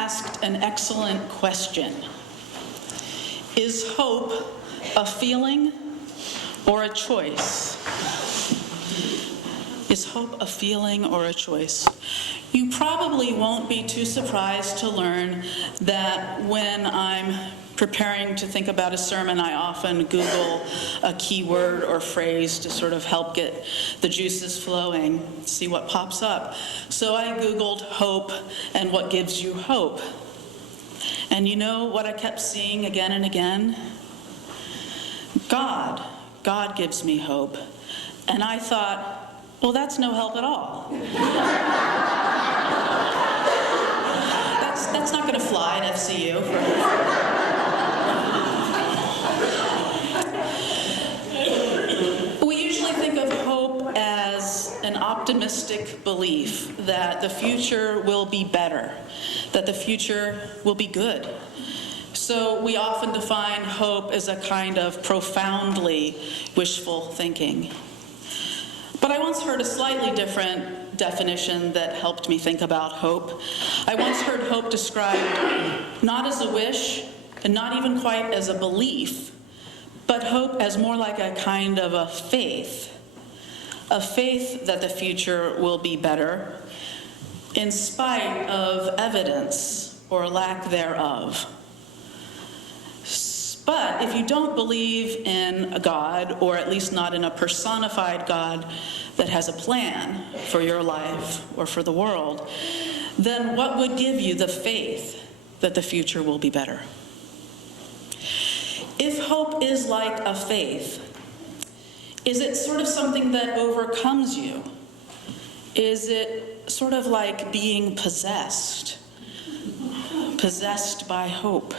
asked an excellent question. Is hope a feeling or a choice? Is hope a feeling or a choice? You probably won't be too surprised to learn that when I'm preparing to think about a sermon, I often Google a keyword or phrase to sort of help get the juices flowing, see what pops up. So I Googled hope and what gives you hope. And you know what I kept seeing again and again? God. God gives me hope. And I thought, well, that's no help at all. That's not going to fly at FCU. We usually think of hope as an optimistic belief that the future will be better, that the future will be good. So we often define hope as a kind of profoundly wishful thinking. But I once heard a slightly different definition that helped me think about hope. I once heard hope described not as a wish and not even quite as a belief, but hope as more like a kind of a faith that the future will be better in spite of evidence or lack thereof. But if you don't believe in a God, or at least not in a personified God that has a plan for your life or for the world, then what would give you the faith that the future will be better? If hope is like a faith, is it sort of something that overcomes you? Is it sort of like being possessed by hope?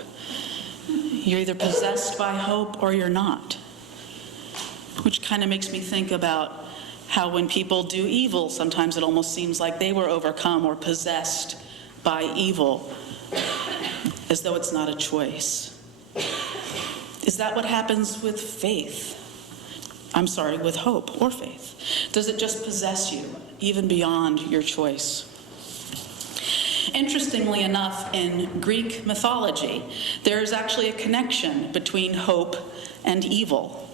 You're either possessed by hope or you're not. Which kind of makes me think about how when people do evil, sometimes it almost seems like they were overcome or possessed by evil, as though it's not a choice. Is that what happens with faith? With hope or faith. Does it just possess you, even beyond your choice? Interestingly enough, in Greek mythology, there is actually a connection between hope and evil.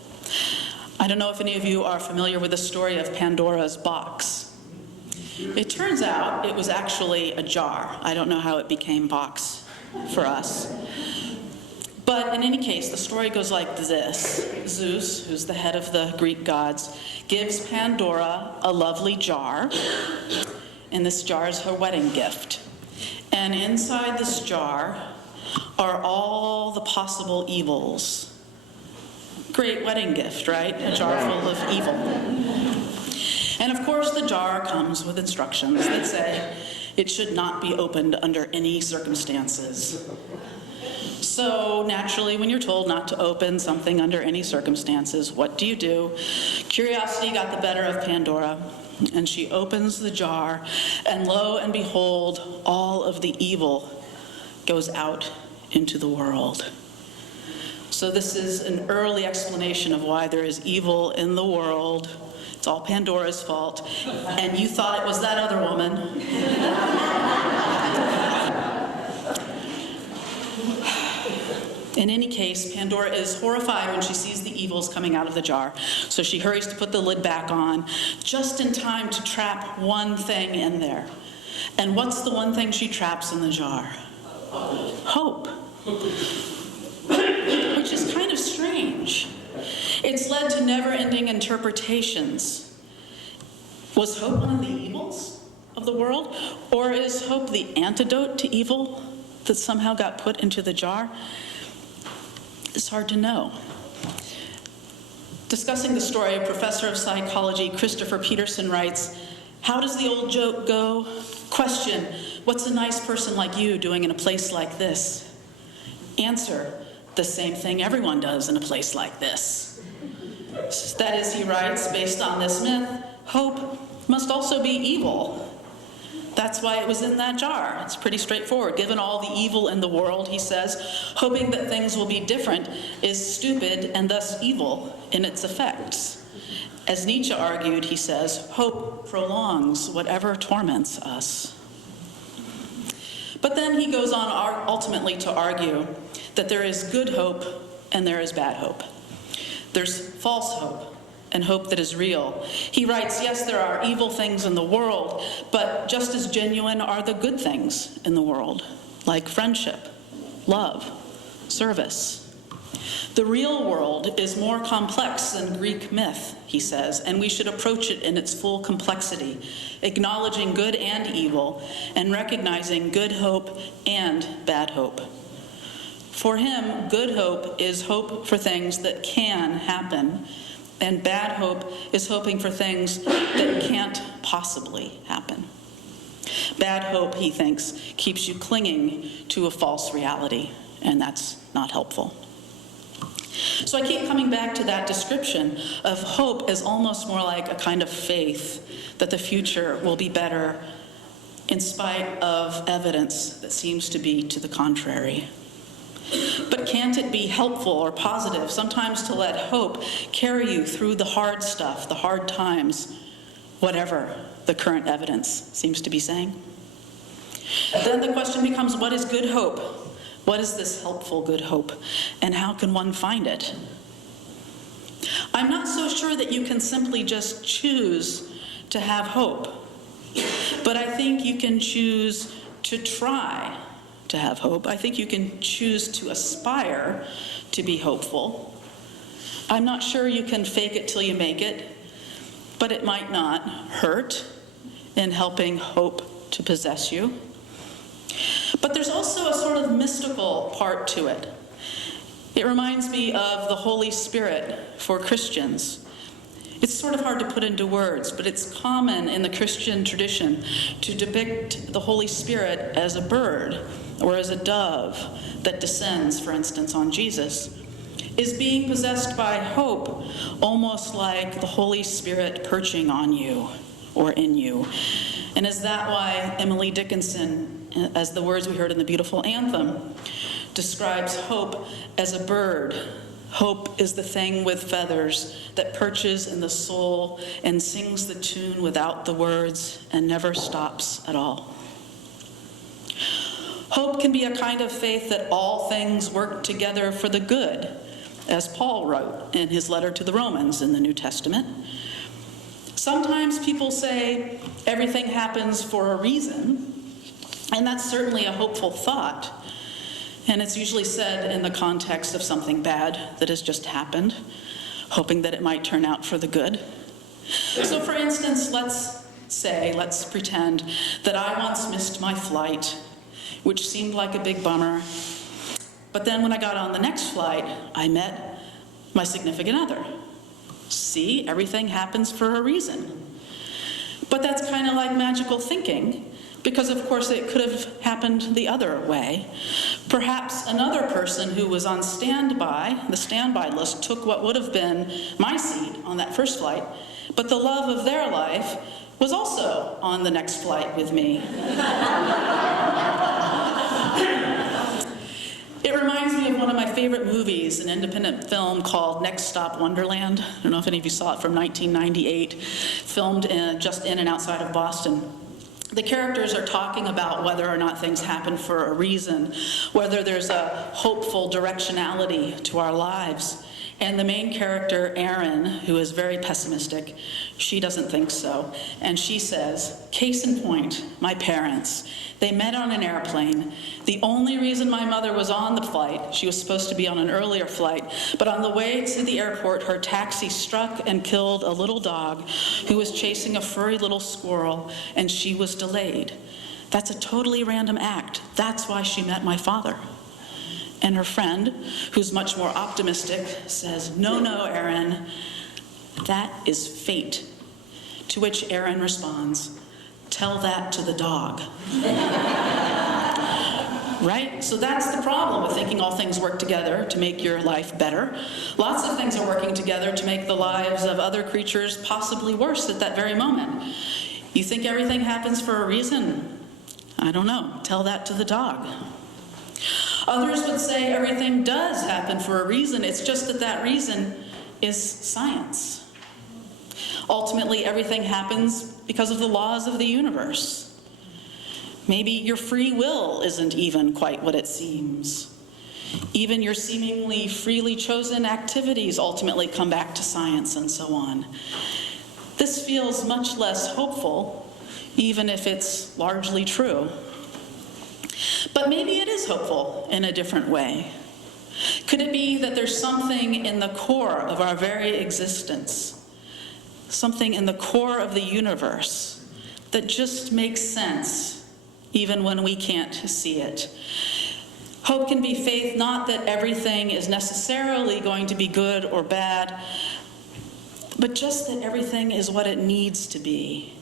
I don't know if any of you are familiar with the story of Pandora's box. It turns out it was actually a jar. I don't know how it became box for us. But in any case, the story goes like this. Zeus, who's the head of the Greek gods, gives Pandora a lovely jar, and this jar is her wedding gift. And inside this jar are all the possible evils. Great wedding gift, right? A jar full of evil. And of course, the jar comes with instructions that say it should not be opened under any circumstances. So naturally, when you're told not to open something under any circumstances, what do? Curiosity got the better of Pandora, and she opens the jar, and lo and behold, all of the evil goes out into the world. So this is an early explanation of why there is evil in the world. It's all Pandora's fault. And you thought it was that other woman. In any case, Pandora is horrified when she sees the evils coming out of the jar. So she hurries to put the lid back on, just in time to trap one thing in there. And what's the one thing she traps in the jar? Hope. Which is kind of strange. It's led to never-ending interpretations. Was hope one of the evils of the world? Or is hope the antidote to evil that somehow got put into the jar? It's hard to know. Discussing the story, professor of psychology Christopher Peterson writes, "How does the old joke go? Question, what's a nice person like you doing in a place like this? Answer, the same thing everyone does in a place like this." That is, he writes, based on this myth, hope must also be evil. That's why it was in that jar. It's pretty straightforward. Given all the evil in the world, he says, hoping that things will be different is stupid and thus evil in its effects. As Nietzsche argued, he says, hope prolongs whatever torments us. But then he goes on ultimately to argue that there is good hope and there is bad hope. There's false hope and hope that is real. He writes, yes, there are evil things in the world, but just as genuine are the good things in the world, like friendship, love, service. The real world is more complex than Greek myth, he says, and we should approach it in its full complexity, acknowledging good and evil, and recognizing good hope and bad hope. For him, good hope is hope for things that can happen, and bad hope is hoping for things that can't possibly happen. Bad hope, he thinks, keeps you clinging to a false reality, and that's not helpful. So I keep coming back to that description of hope as almost more like a kind of faith that the future will be better in spite of evidence that seems to be to the contrary. But can't it be helpful or positive sometimes to let hope carry you through the hard stuff, the hard times, whatever the current evidence seems to be saying? Then the question becomes, what is good hope? What is this helpful good hope, and how can one find it? I'm not so sure that you can simply just choose to have hope, but I think you can choose to try to have hope. I think you can choose to aspire to be hopeful. I'm not sure you can fake it till you make it, but it might not hurt in helping hope to possess you. But there's also a sort of mystical part to it. It reminds me of the Holy Spirit for Christians. It's sort of hard to put into words, but it's common in the Christian tradition to depict the Holy Spirit as a bird or as a dove that descends, for instance, on Jesus, is being possessed by hope, almost like the Holy Spirit perching on you or in you. And is that why Emily Dickinson, as the words we heard in the beautiful anthem, describes hope as a bird? Hope is the thing with feathers that perches in the soul and sings the tune without the words and never stops at all. Hope can be a kind of faith that all things work together for the good, as Paul wrote in his letter to the Romans in the New Testament. Sometimes people say everything happens for a reason, and that's certainly a hopeful thought. And it's usually said in the context of something bad that has just happened, hoping that it might turn out for the good. So for instance, let's pretend that I once missed my flight, which seemed like a big bummer. But then when I got on the next flight, I met my significant other. See, everything happens for a reason. But that's kind of like magical thinking, because of course it could have happened the other way. Perhaps another person who was on the standby list, took what would have been my seat on that first flight, but the love of their life was also on the next flight with me. It reminds me of one of my favorite movies, an independent film called Next Stop Wonderland. I don't know if any of you saw it, from 1998, filmed just in and outside of Boston. The characters are talking about whether or not things happen for a reason, whether there's a hopeful directionality to our lives. And the main character, Erin, who is very pessimistic, she doesn't think so. And she says, case in point, my parents, they met on an airplane. The only reason my mother was on the flight, she was supposed to be on an earlier flight, but on the way to the airport, her taxi struck and killed a little dog who was chasing a furry little squirrel, and she was delayed. That's a totally random act. That's why she met my father. And her friend, who's much more optimistic, says, no, Erin, that is fate. To which Erin responds, tell that to the dog. Right? So that's the problem with thinking all things work together to make your life better. Lots of things are working together to make the lives of other creatures possibly worse at that very moment. You think everything happens for a reason? I don't know. Tell that to the dog. Others would say everything does happen for a reason. It's just that that reason is science. Ultimately, everything happens because of the laws of the universe. Maybe your free will isn't even quite what it seems. Even your seemingly freely chosen activities ultimately come back to science and so on. This feels much less hopeful, even if it's largely true. But maybe it is hopeful in a different way. Could it be that there's something in the core of our very existence, something in the core of the universe that just makes sense even when we can't see it? Hope can be faith not that everything is necessarily going to be good or bad, but just that everything is what it needs to be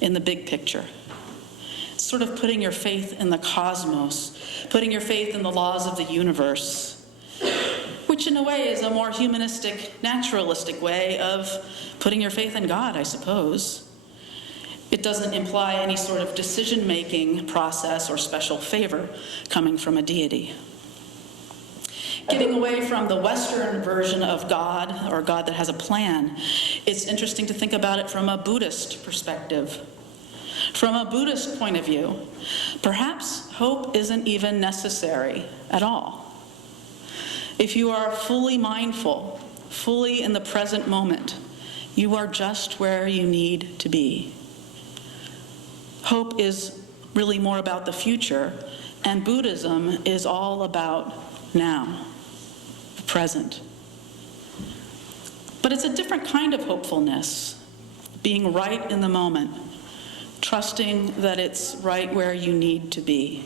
in the big picture. It's sort of putting your faith in the cosmos, putting your faith in the laws of the universe, which in a way is a more humanistic, naturalistic way of putting your faith in God, I suppose. It doesn't imply any sort of decision-making process or special favor coming from a deity. Getting away from the Western version of God, or God that has a plan, it's interesting to think about it from a Buddhist perspective. From a Buddhist point of view, perhaps hope isn't even necessary at all. If you are fully mindful, fully in the present moment, you are just where you need to be. Hope is really more about the future, and Buddhism is all about now, the present. But it's a different kind of hopefulness, being right in the moment, trusting that it's right where you need to be.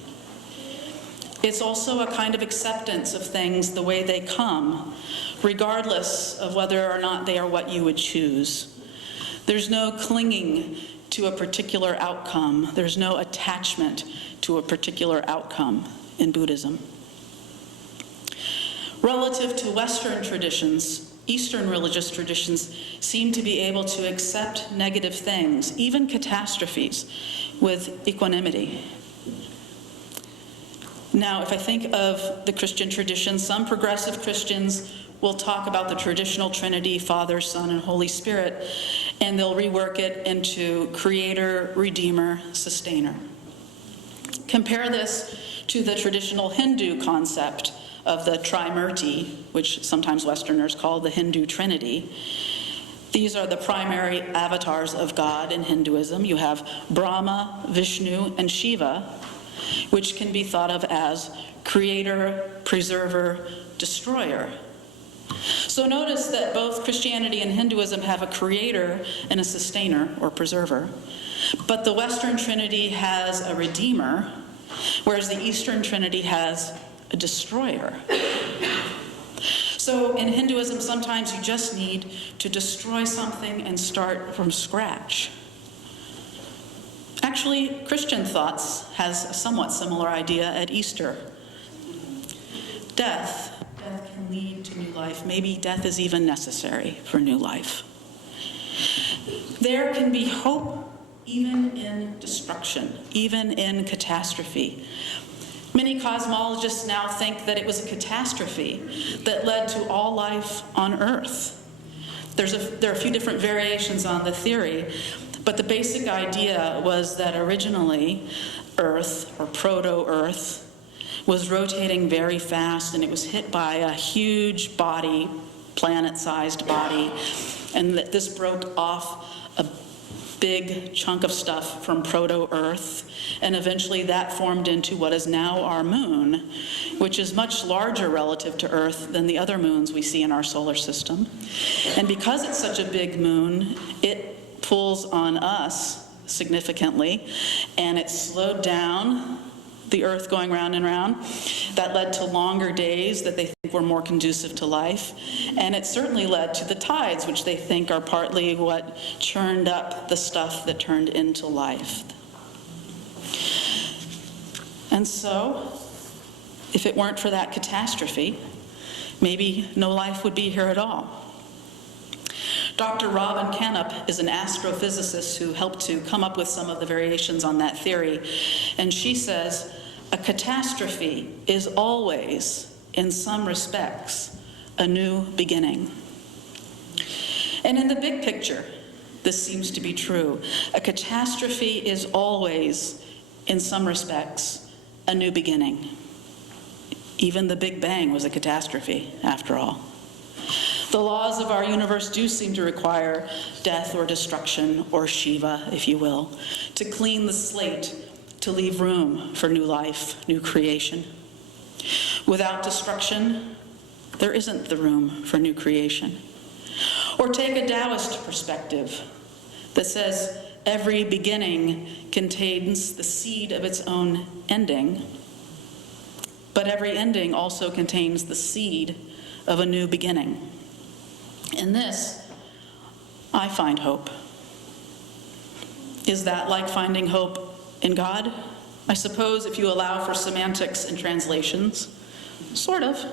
It's also a kind of acceptance of things the way they come, regardless of whether or not they are what you would choose. There's no clinging to a particular outcome. There's no attachment to a particular outcome in Buddhism. Relative to Western traditions, Eastern religious traditions seem to be able to accept negative things, even catastrophes, with equanimity. Now, if I think of the Christian tradition, some progressive Christians will talk about the traditional Trinity, Father, Son, and Holy Spirit, and they'll rework it into Creator, Redeemer, Sustainer. Compare this to the traditional Hindu concept of the Trimurti, which sometimes Westerners call the Hindu Trinity. These are the primary avatars of God in Hinduism. You have Brahma, Vishnu, and Shiva, which can be thought of as creator, preserver, destroyer. So notice that both Christianity and Hinduism have a creator and a sustainer, or preserver. But the Western Trinity has a redeemer, whereas the Eastern Trinity has a destroyer. So in Hinduism, sometimes you just need to destroy something and start from scratch. Actually, Christian Thoughts has a somewhat similar idea at Easter. Death can lead to new life. Maybe death is even necessary for new life. There can be hope even in destruction, even in catastrophe. Many cosmologists now think that it was a catastrophe that led to all life on Earth. There are a few different variations on the theory, but the basic idea was that originally Earth, or proto-Earth, was rotating very fast, and it was hit by a huge body, planet-sized body, and that this broke off a big chunk of stuff from proto-Earth, and eventually that formed into what is now our moon, which is much larger relative to Earth than the other moons we see in our solar system. And because it's such a big moon, it pulls on us significantly, and it slowed down the Earth going round and round. That led to longer days that they think were more conducive to life. And it certainly led to the tides, which they think are partly what churned up the stuff that turned into life. And so, if it weren't for that catastrophe, maybe no life would be here at all. Dr. Robin Canup is an astrophysicist who helped to come up with some of the variations on that theory. And she says, a catastrophe is always, in some respects, a new beginning. And in the big picture, this seems to be true. A catastrophe is always, in some respects, a new beginning. Even the Big Bang was a catastrophe, after all. The laws of our universe do seem to require death or destruction, or Shiva, if you will, to clean the slate, to leave room for new life, new creation. Without destruction, there isn't the room for new creation. Or take a Taoist perspective that says every beginning contains the seed of its own ending, but every ending also contains the seed of a new beginning. In this, I find hope. Is that like finding hope in God? I suppose if you allow for semantics and translations. Sort of.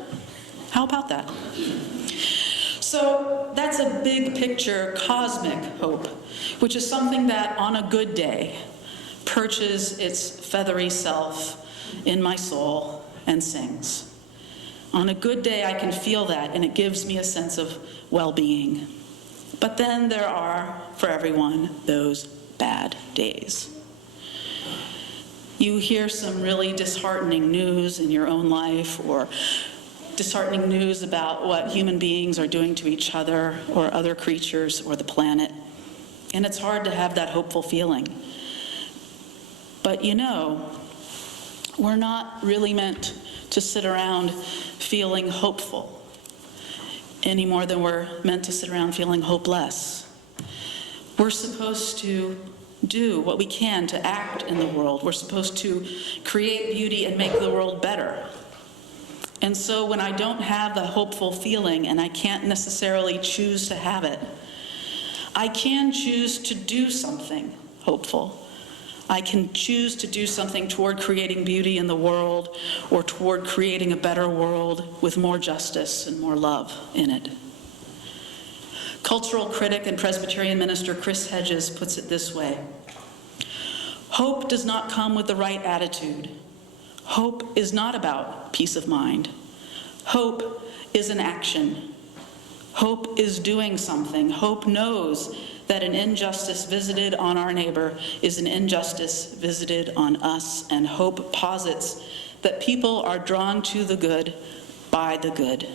How about that? So that's a big picture cosmic hope, which is something that on a good day perches its feathery self in my soul and sings. On a good day, I can feel that, and it gives me a sense of well-being. But then there are, for everyone, those bad days. You hear some really disheartening news in your own life, or disheartening news about what human beings are doing to each other, or other creatures, or the planet. And it's hard to have that hopeful feeling. But you know, we're not really meant to sit around feeling hopeful any more than we're meant to sit around feeling hopeless. We're supposed to do what we can to act in the world. We're supposed to create beauty and make the world better. And so when I don't have the hopeful feeling, and I can't necessarily choose to have it, I can choose to do something hopeful. I can choose to do something toward creating beauty in the world, or toward creating a better world with more justice and more love in it. Cultural critic and Presbyterian minister Chris Hedges puts it this way: hope does not come with the right attitude. Hope is not about peace of mind. Hope is an action. Hope is doing something. Hope knows that an injustice visited on our neighbor is an injustice visited on us, and hope posits that people are drawn to the good by the good.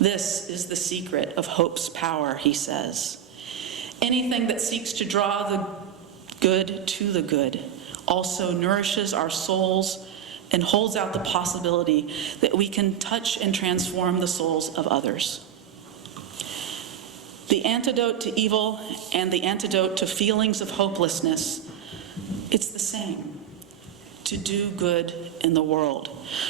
This is the secret of hope's power, he says. Anything that seeks to draw the good to the good also nourishes our souls and holds out the possibility that we can touch and transform the souls of others. The antidote to evil and the antidote to feelings of hopelessness, it's the same: to do good in the world,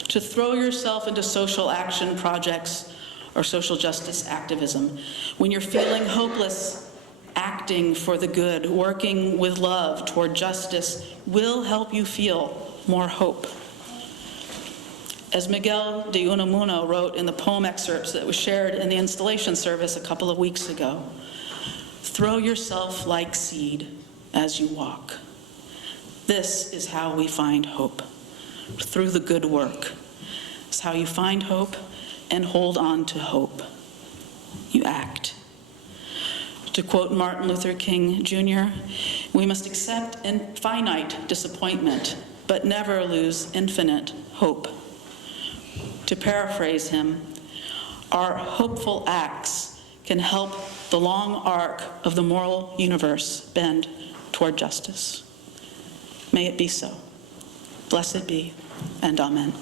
to throw yourself into social action projects or social justice activism. When you're feeling hopeless, acting for the good, working with love toward justice will help you feel more hope. As Miguel de Unamuno wrote in the poem excerpts that was shared in the installation service a couple of weeks ago, throw yourself like seed as you walk. This is how we find hope, through the good work. It's how you find hope and hold on to hope. You act. To quote Martin Luther King Jr., we must accept finite disappointment, but never lose infinite hope. To paraphrase him, our hopeful acts can help the long arc of the moral universe bend toward justice. May it be so. Blessed be, and amen.